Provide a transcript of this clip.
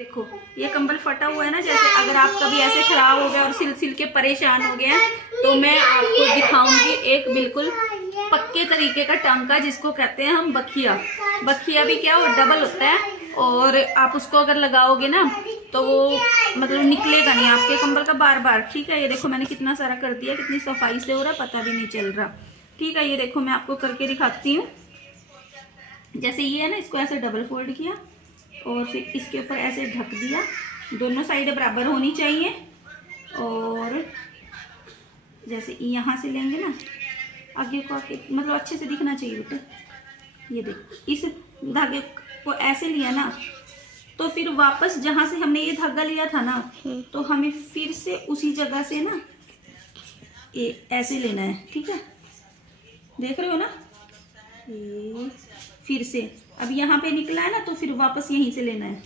देखो ये कंबल फटा हुआ है ना, जैसे अगर आप कभी ऐसे खराब हो गया और सिल सिल के परेशान हो गए हैं तो मैं आपको दिखाऊंगी एक बिल्कुल पक्के तरीके का टांका, जिसको कहते हैं हम बखिया। बखिया भी क्या, वो डबल होता है और आप उसको अगर लगाओगे ना तो वो मतलब निकलेगा नहीं आपके कंबल का बार बार। ठीक है, ये देखो मैंने कितना सारा कर दिया, कितनी सफाई से हो रहा है पता भी नहीं चल रहा। ठीक है, ये देखो मैं आपको करके दिखाती हूँ। जैसे ये है ना, इसको ऐसे डबल फोल्ड किया और फिर इसके ऊपर ऐसे ढक दिया, दोनों साइड बराबर होनी चाहिए। और जैसे यहाँ से लेंगे ना आगे को, आगे मतलब अच्छे से दिखना चाहिए बेटा। ये देखो इस धागे को ऐसे लिया ना तो फिर वापस जहाँ से हमने ये धागा लिया था ना तो हमें फिर से उसी जगह से ना ये ऐसे लेना है। ठीक है, देख रहे हो ना, ये फिर से अब यहाँ पे निकला है ना तो फिर वापस यहीं से लेना है।